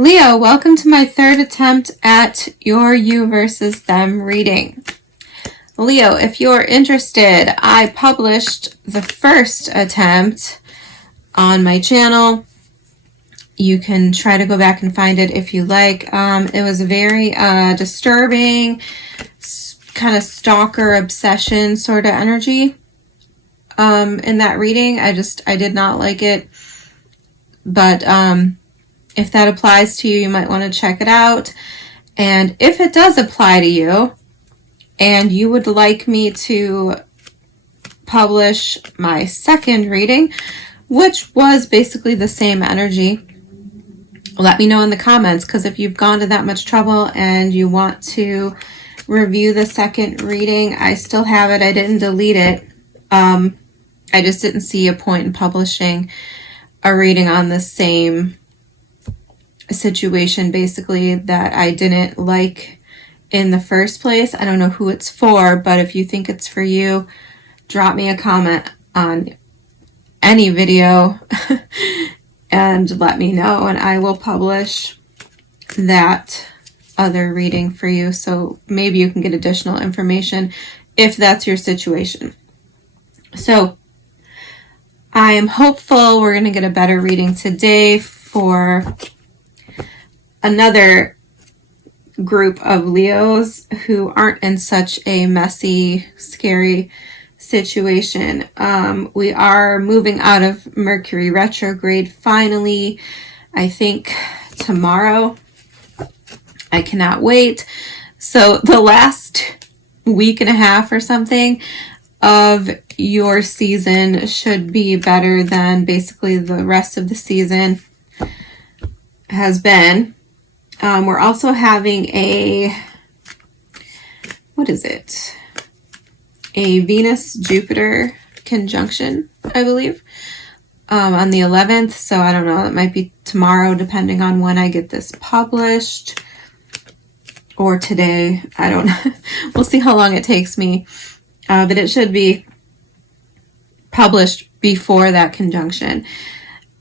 Leo, welcome to my third attempt at your you versus them reading. Leo, if you're interested, I published the first attempt on my channel. You can try to go back and find it if you like. It was a very disturbing, kind of stalker obsession sort of energy in that reading. I did not like it. But if that applies to you, you might want to check it out. And if it does apply to you, and you would like me to publish my second reading, which was basically the same energy, let me know in the comments, because if you've gone to that much trouble and you want to review the second reading, I still have it. I didn't delete it. I just didn't see a point in publishing a reading on the same situation, basically, that I didn't like in the first place. I don't know who it's for, but if you think it's for you, drop me a comment on any video and let me know, and I will publish that other reading for you, so maybe you can get additional information if that's your situation. So I am hopeful we're going to get a better reading today for another group of Leos who aren't in such a messy, scary situation. We are moving out of Mercury retrograde finally, I think tomorrow. I cannot wait. So the last week and a half or something of your season should be better than basically the rest of the season has been. We're also having a Venus-Jupiter conjunction, I believe, on the 11th. So I don't know, it might be tomorrow depending on when I get this published, or today. I don't know. We'll see how long it takes me. But it should be published before that conjunction.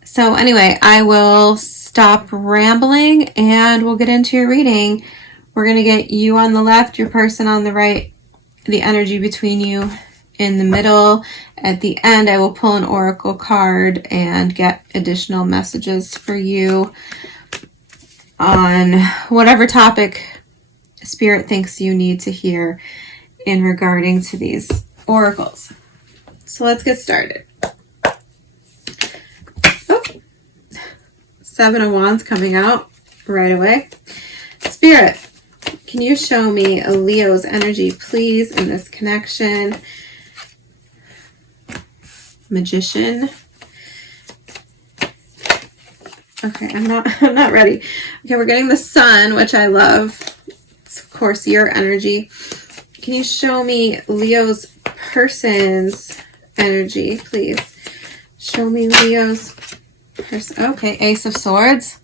So anyway, I will stop rambling and we'll get into your reading. We're going to get you on the left, your person on the right, the energy between you in the middle. At the end, I will pull an oracle card and get additional messages for you on whatever topic Spirit thinks you need to hear in regarding to these oracles. So let's get started. Oh, Seven of Wands coming out right away. Spirit, can you show me a Leo's energy, please, in this connection? Magician. Okay, I'm not ready. Okay, we're getting the Sun, which I love. It's, of course, your energy. Can you show me Leo's person's energy, please? Show me Leo's person. Okay, Ace of Swords.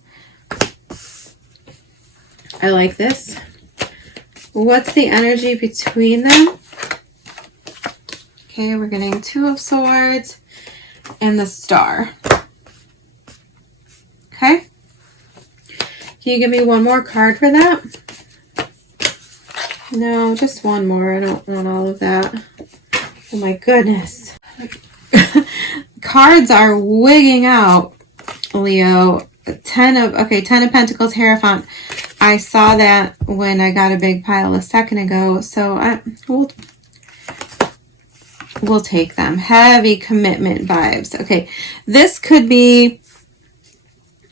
I like this. What's the energy between them? Okay, we're getting Two of Swords and the Star. Okay. Can you give me one more card for that? No, just one more. I don't want all of that. Oh my goodness. Cards are wigging out, Leo. Ten of Pentacles, Hierophant. I saw that when I got a big pile a second ago, so we'll take them. Heavy commitment vibes. Okay, this could be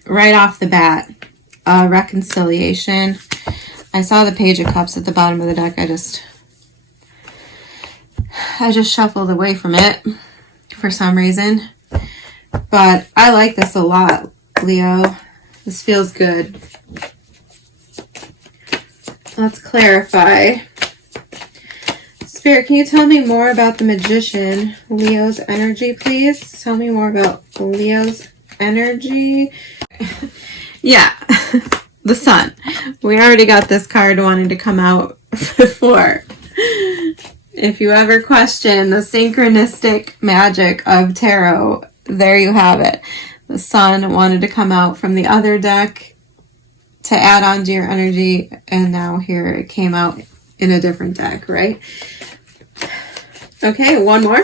right off the bat reconciliation. I saw the Page of Cups at the bottom of the deck. I just shuffled away from it for some reason. But I like this a lot, Leo. This feels good. Let's clarify. Spirit, can you tell me more about the Magician, Leo's energy, please? Tell me more about Leo's energy. Yeah. The Sun. We already got this card wanting to come out before. If you ever question the synchronistic magic of tarot, there you have it. The Sun wanted to come out from the other deck, to add on to your energy, and now here it came out in a different deck, right? Okay, one more.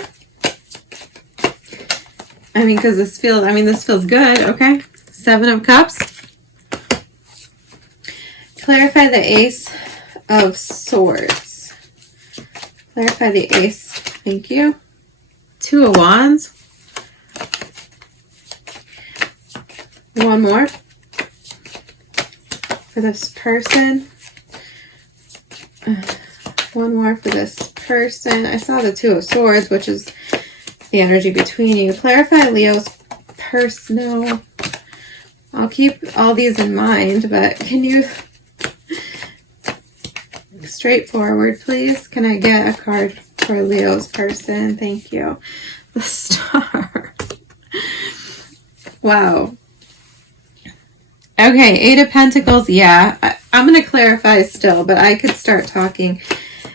I mean, because this feels good, okay? 7 of Cups. Clarify the Ace of Swords. Clarify the Ace. Thank you. 2 of Wands. One more for this person. One more for this person. I saw the 2 of Swords, which is the energy between you. Clarify Leo's personal. I'll keep all these in mind, but can you... straightforward, please. Can I get a card for Leo's person? Thank you. The Star. Wow. Okay, 8 of Pentacles. Yeah, I'm going to clarify still, but I could start talking.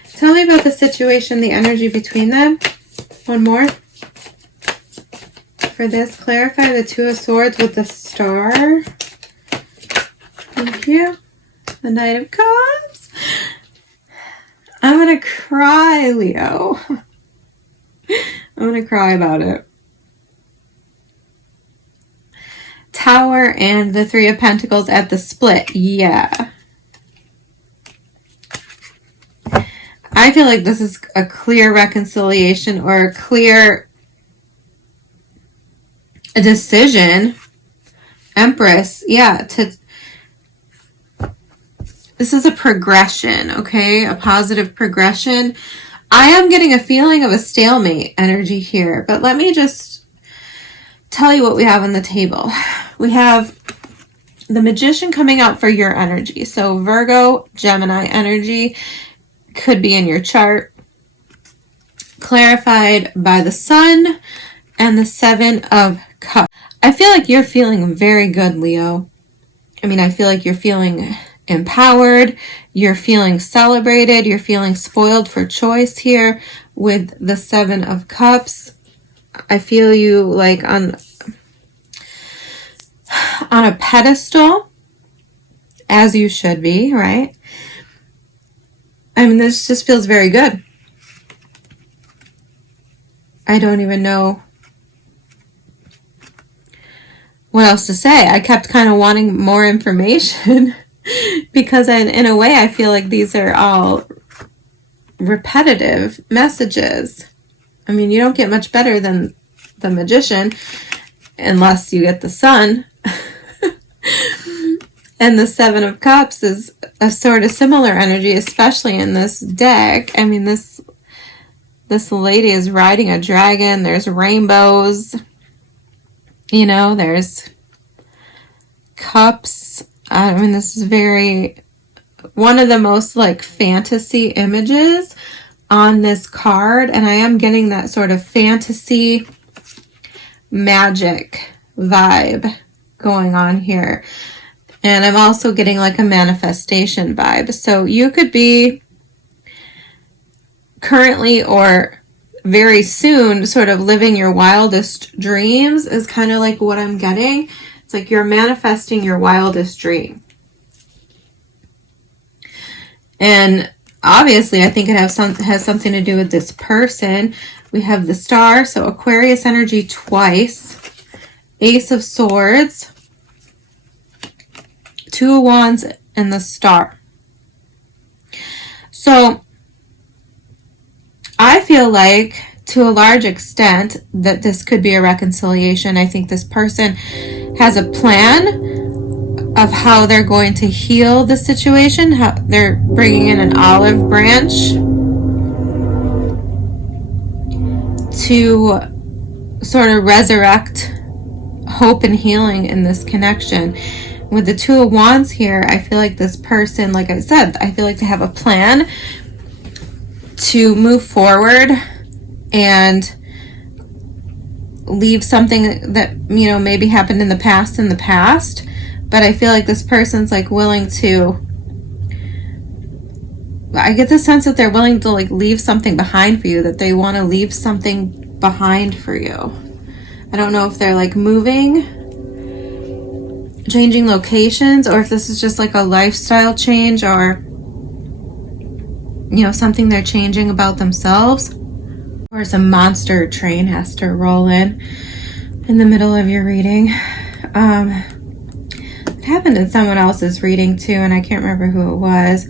Tell me about the situation, the energy between them. One more. For this, clarify the 2 of Swords with the Star. Thank you. The Knight of Cups. I'm going to cry, Leo. I'm going to cry about it. Tower and the 3 of Pentacles at the split. Yeah. I feel like this is a clear reconciliation or a clear decision. Empress. Yeah. This is a progression, okay? A positive progression. I am getting a feeling of a stalemate energy here, but let me just tell you what we have on the table. We have the Magician coming out for your energy. So Virgo, Gemini energy could be in your chart. Clarified by the Sun and the 7 of Cups. I feel like you're feeling very good, Leo. I mean, I feel like you're feeling empowered, you're feeling celebrated, you're feeling spoiled for choice here with the 7 of Cups. I feel you like on a pedestal, as you should be, right? I mean, this just feels very good. I don't even know what else to say. I kept kind of wanting more information because in a way I feel like these are all repetitive messages. I mean, you don't get much better than the Magician unless you get the Sun. And the 7 of Cups is a sort of similar energy, especially in this deck. I mean, this lady is riding a dragon. There's rainbows. You know, there's cups. I mean, this is one of the most like fantasy images on this card. And I am getting that sort of fantasy magic vibe going on here. And I'm also getting like a manifestation vibe. So you could be currently or very soon sort of living your wildest dreams is kind of like what I'm getting. It's like you're manifesting your wildest dream. And obviously I think it has something to do with this person. We have the Star, so Aquarius energy twice. Ace of Swords. 2 of Wands and the Star. So I feel like to a large extent that this could be a reconciliation. I think this person has a plan of how they're going to heal the situation. How they're bringing in an olive branch to sort of resurrect hope and healing in this connection. With the 2 of Wands here, I feel like this person, like I said, I feel like they have a plan to move forward and leave something that, you know, maybe happened in the past. But I feel like this person's like willing to, I get the sense that they're willing to like leave something behind for you, that they want to leave something behind for you. I don't know if they're like moving changing locations, or if this is just like a lifestyle change, or you know, something they're changing about themselves, or as a monster train has to roll in the middle of your reading. It happened in someone else's reading too, and I can't remember who it was.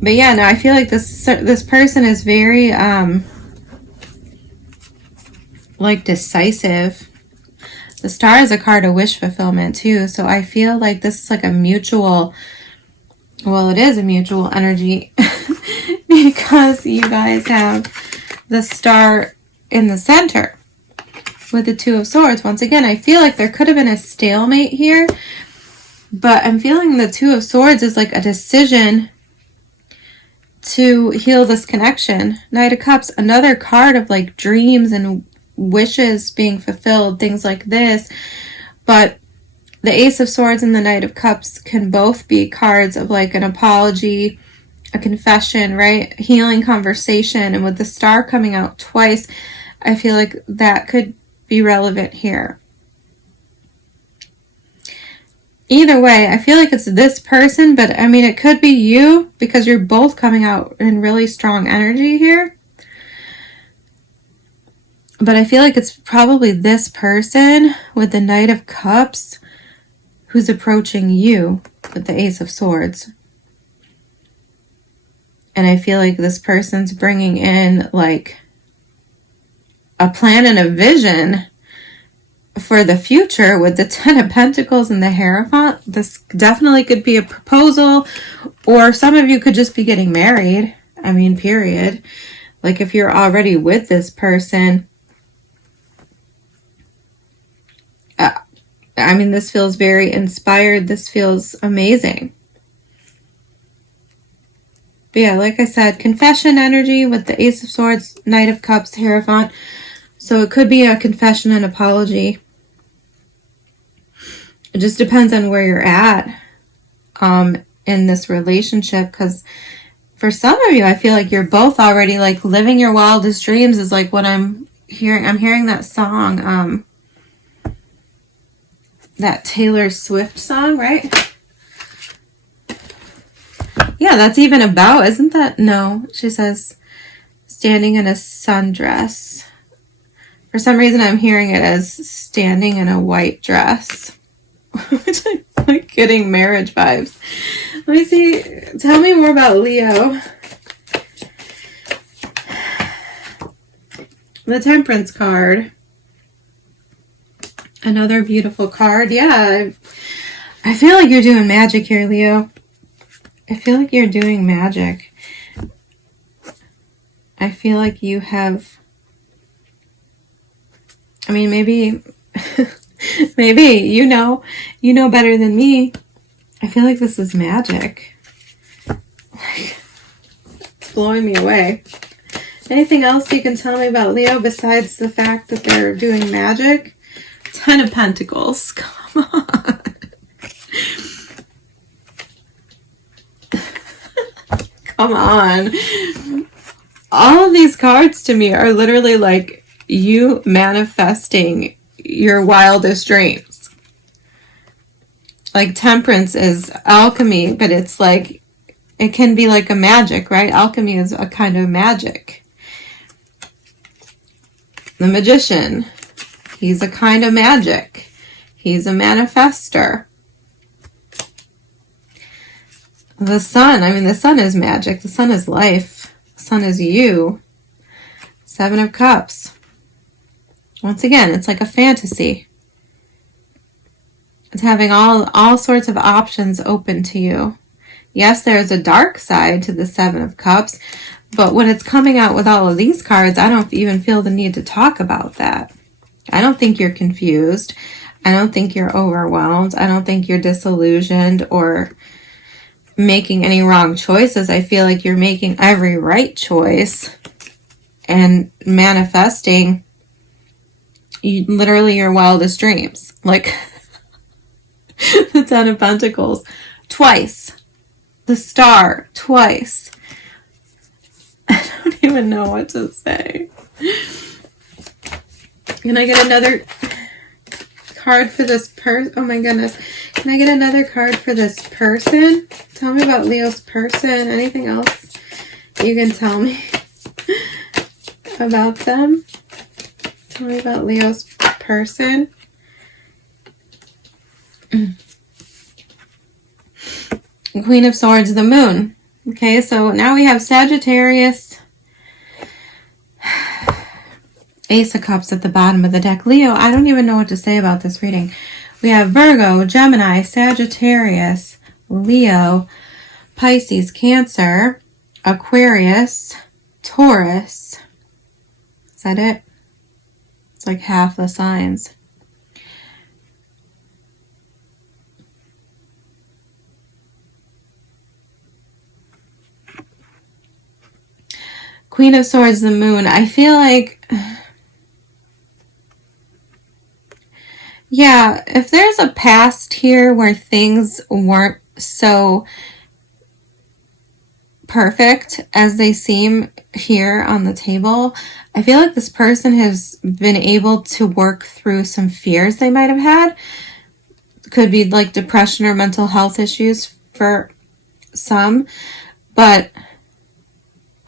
But yeah, no, I feel like this person is very like decisive. The Star is a card of wish fulfillment too, so I feel like this is like a mutual, well, it is a mutual energy because you guys have the Star in the center with the Two of Swords. Once again, I feel like there could have been a stalemate here, but I'm feeling the Two of Swords is like a decision to heal this connection. Knight of Cups, another card of like dreams and wishes being fulfilled, things like this. But the Ace of Swords and the Knight of Cups can both be cards of like an apology, a confession, right? Healing conversation. And with the Star coming out twice, I feel like that could be relevant here. Either way, I feel like it's this person, but I mean, it could be you because you're both coming out in really strong energy here. But I feel like it's probably this person with the Knight of Cups who's approaching you with the Ace of Swords. And I feel like this person's bringing in like a plan and a vision for the future with the Ten of Pentacles and the Hierophant. This definitely could be a proposal, or some of you could just be getting married. I mean, period. Like if you're already with this person, I mean, this feels very inspired. This feels amazing. But yeah, like I said, confession energy with the Ace of Swords, Knight of Cups, Hierophant. So it could be a confession and apology. It just depends on where you're at in this relationship, because for some of you, I feel like you're both already like living your wildest dreams is like what I'm hearing. I'm hearing that song, that Taylor Swift song, right? Yeah, that's even about, isn't that? No, she says standing in a sundress. For some reason, I'm hearing it as standing in a white dress. Which I'm like getting marriage vibes. Let me see. Tell me more about Leo. The Temperance card. Another beautiful card. Yeah, I feel like you're doing magic here, Leo. I feel like you're doing magic. I feel like you have... I mean, maybe... maybe, you know better than me. I feel like this is magic. Like, it's blowing me away. Anything else you can tell me about Leo besides the fact that they're doing magic? Ten of Pentacles. Come on. Come on. All of these cards to me are literally like you manifesting your wildest dreams. Like Temperance is alchemy, but it's like, it can be like a magic, right? Alchemy is a kind of magic. The Magician, he's a kind of magic. He's a manifester. The Sun, I mean, the Sun is magic. The Sun is life. The Sun is you. Seven of Cups. Once again, it's like a fantasy. It's having all sorts of options open to you. Yes, there's a dark side to the Seven of Cups, but when it's coming out with all of these cards, I don't even feel the need to talk about that. I don't think you're confused. I don't think you're overwhelmed. I don't think you're disillusioned or making any wrong choices. I feel like you're making every right choice and manifesting literally your wildest dreams. Like the Ten of Pentacles twice. The Star twice. I don't even know what to say. Can I get another card for this person? Oh my goodness. Can I get another card for this person? Tell me about Leo's person. Anything else you can tell me about them? Tell me about Leo's person. Queen of Swords, the Moon. Okay, so now we have Sagittarius, Ace of Cups at the bottom of the deck. Leo, I don't even know what to say about this reading. We have Virgo, Gemini, Sagittarius, Leo, Pisces, Cancer, Aquarius, Taurus. Is that it? It's like half the signs. Queen of Swords, the Moon. I feel like, yeah, if there's a past here where things weren't so perfect as they seem here on the table, I feel like this person has been able to work through some fears they might have had. Could be like depression or mental health issues for some, but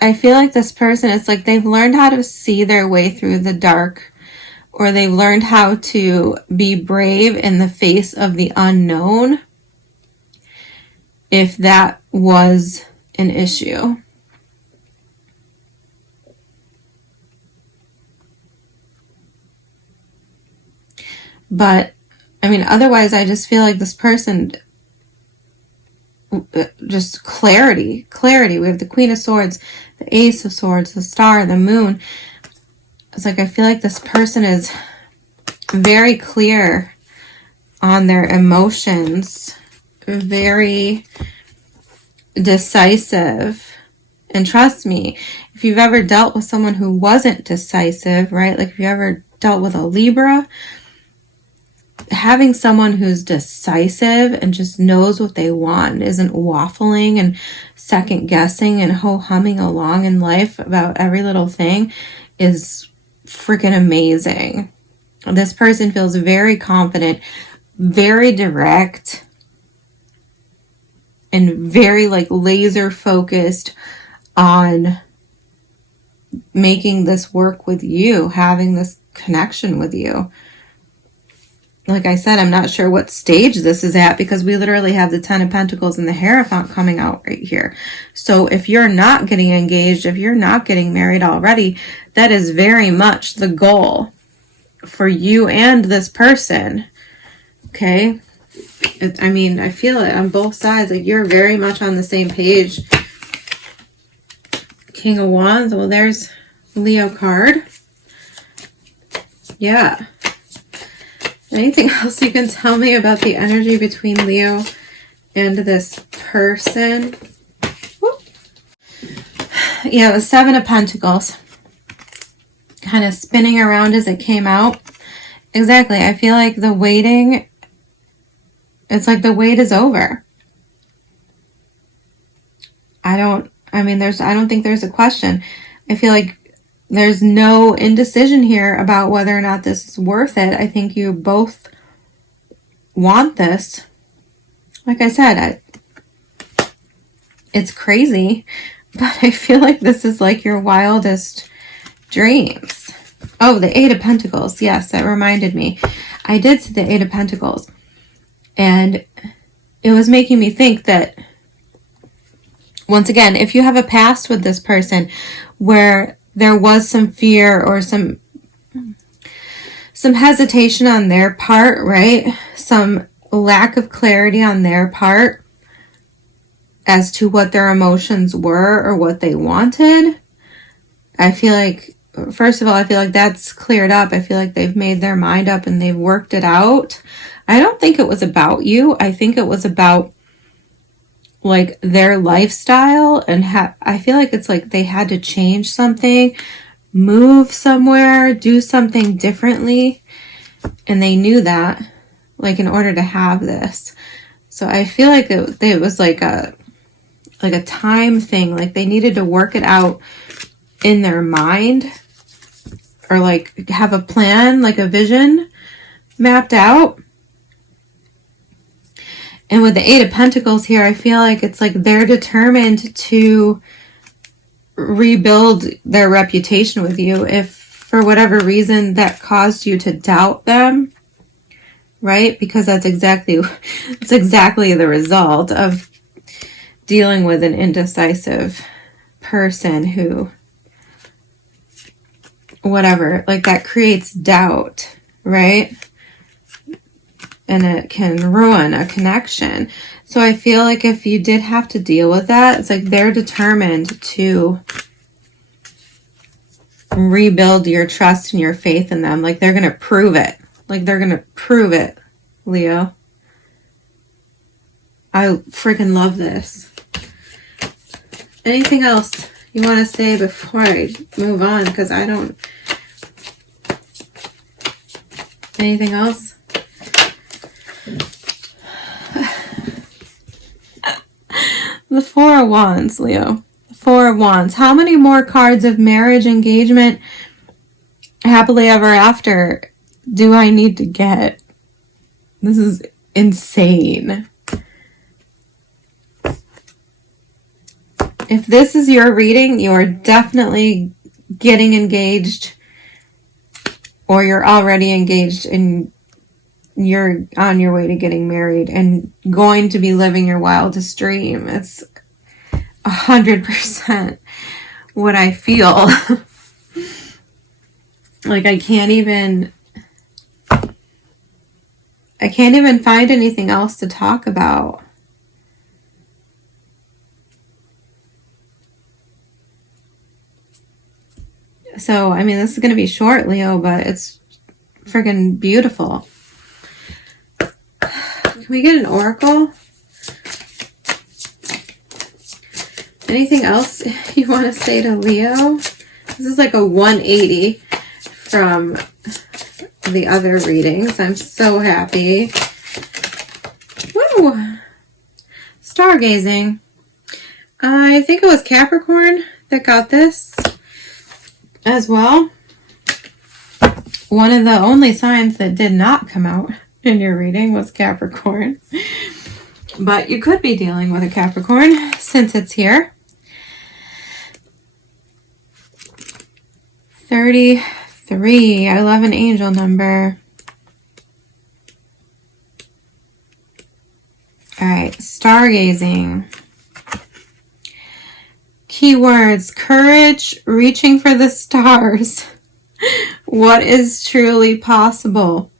I feel like this person, it's like they've learned how to see their way through the dark, or they've learned how to be brave in the face of the unknown, if that was an issue. But, I mean, otherwise, I just feel like this person, just clarity. We have the Queen of Swords, the Ace of Swords, the Star, the Moon. It's like I feel like this person is very clear on their emotions, very decisive. And trust me, if you've ever dealt with someone who wasn't decisive, right? Like if you ever dealt with a Libra, having someone who's decisive and just knows what they want, isn't waffling and second guessing and ho-humming along in life about every little thing, is freaking amazing. This person feels very confident, very direct, and very like laser focused on making this work with you, having this connection with you. Like I said, I'm not sure what stage this is at, because we literally have the Ten of Pentacles and the Hierophant coming out right here. So if you're not getting engaged, if you're not getting married already, that is very much the goal for you and this person. Okay? I mean, I feel it on both sides. Like you're very much on the same page. King of Wands. Well, there's Leo card. Yeah. Anything else you can tell me about the energy between Leo and this person? Whoop. Yeah, the Seven of Pentacles. Kind of spinning around as it came out. Exactly. I feel like the waiting, it's like the wait is over. I don't think there's a question. I feel like there's no indecision here about whether or not this is worth it. I think you both want this. Like I said, it's crazy, but I feel like this is like your wildest dreams. Oh, the Eight of Pentacles. Yes, that reminded me. I did see the Eight of Pentacles. And it was making me think that, once again, if you have a past with this person where there was some fear or some hesitation on their part, right? Some lack of clarity on their part as to what their emotions were or what they wanted. I feel like, first of all, I feel like that's cleared up. I feel like they've made their mind up and they've worked it out. I don't think it was about you. I think it was about like their lifestyle, and I feel like it's like they had to change something, move somewhere, do something differently, and they knew that, like, in order to have this. So I feel like it was like a time thing, like they needed to work it out in their mind, or like have a plan, like a vision, mapped out. And with the Eight of Pentacles here, I feel like it's like they're determined to rebuild their reputation with you. If for whatever reason that caused you to doubt them, right? Because it's exactly the result of dealing with an indecisive person who, whatever, like that creates doubt, right? And it can ruin a connection. So I feel like if you did have to deal with that, it's like they're determined to rebuild your trust and your faith in them. Like they're going to prove it. Like they're going to prove it, Leo. I freaking love this. Anything else you want to say before I move on? Because I don't... Anything else? The Four of Wands, Leo. The Four of Wands. How many more cards of marriage, engagement, happily ever after do I need to get? This is insane. If this is your reading, you are definitely getting engaged, or you're already engaged and you're on your way to getting married and going to be living your wildest dream. It's 100% what I feel. Like I can't even find anything else to talk about. So, I mean, this is going to be short, Leo, but it's freaking beautiful. Can we get an oracle? Anything else you want to say to Leo? This is like a 180 from the other readings. I'm so happy. Woo! Stargazing. I think it was Capricorn that got this as well. One of the only signs that did not come out in your reading was Capricorn. But you could be dealing with a Capricorn since it's here. 33. I love an angel number. All right, stargazing. Keywords: courage, reaching for the stars. What is truly possible?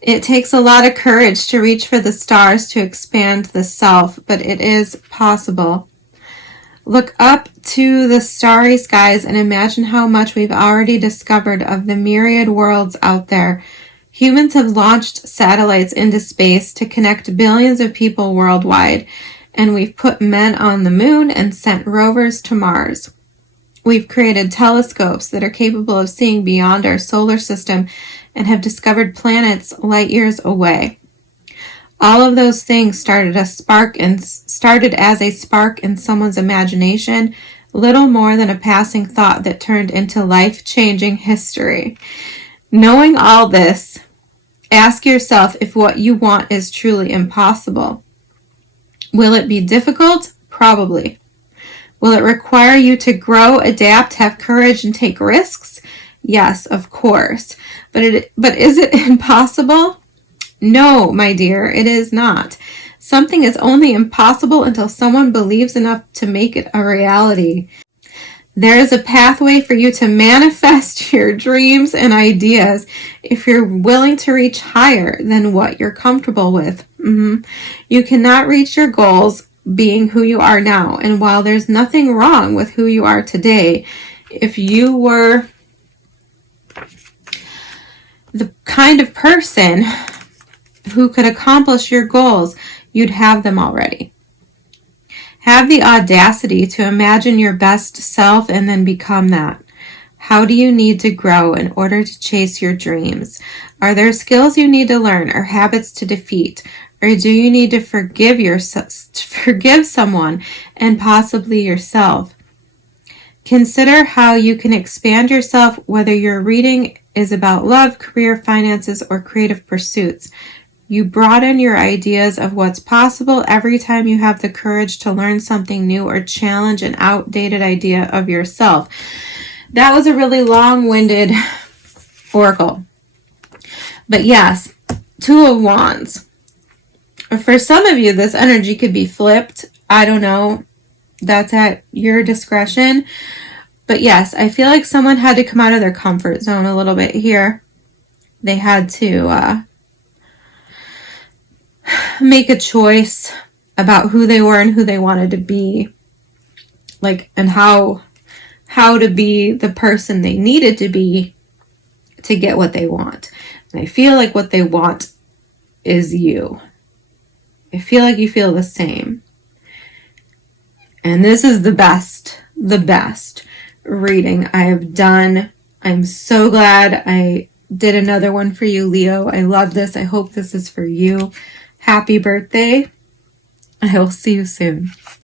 It takes a lot of courage to reach for the stars to expand the self, but it is possible. Look up to the starry skies and imagine how much we've already discovered of the myriad worlds out there. Humans have launched satellites into space to connect billions of people worldwide, and we've put men on the moon and sent rovers to Mars. We've created telescopes that are capable of seeing beyond our solar system and have discovered planets light years away. All of those things started as a spark in someone's imagination, little more than a passing thought that turned into life-changing history. Knowing all this, ask yourself if what you want is truly impossible. Will it be difficult? Probably. Will it require you to grow, adapt, have courage, and take risks? Yes, of course. But is it impossible? No, my dear, it is not. Something is only impossible until someone believes enough to make it a reality. There is a pathway for you to manifest your dreams and ideas if you're willing to reach higher than what you're comfortable with. You cannot reach your goals being who you are now. And while there's nothing wrong with who you are today, if you were the kind of person who could accomplish your goals, you'd have them already. Have the audacity to imagine your best self and then become that. How do you need to grow in order to chase your dreams? Are there skills you need to learn or habits to defeat? Or do you need to forgive someone and possibly yourself? Consider how you can expand yourself, whether your reading is about love, career, finances, or creative pursuits. You broaden your ideas of what's possible every time you have the courage to learn something new or challenge an outdated idea of yourself. That was a really long-winded oracle. But yes, Two of Wands. For some of you, this energy could be flipped. I don't know. That's at your discretion. But yes, I feel like someone had to come out of their comfort zone a little bit here. They had to make a choice about who they were and who they wanted to be. Like, and how to be the person they needed to be to get what they want. And I feel like what they want is you. I feel like you feel the same. And this is the best reading I have done. I'm so glad I did another one for you, Leo. I love this. I hope this is for you. Happy birthday. I will see you soon.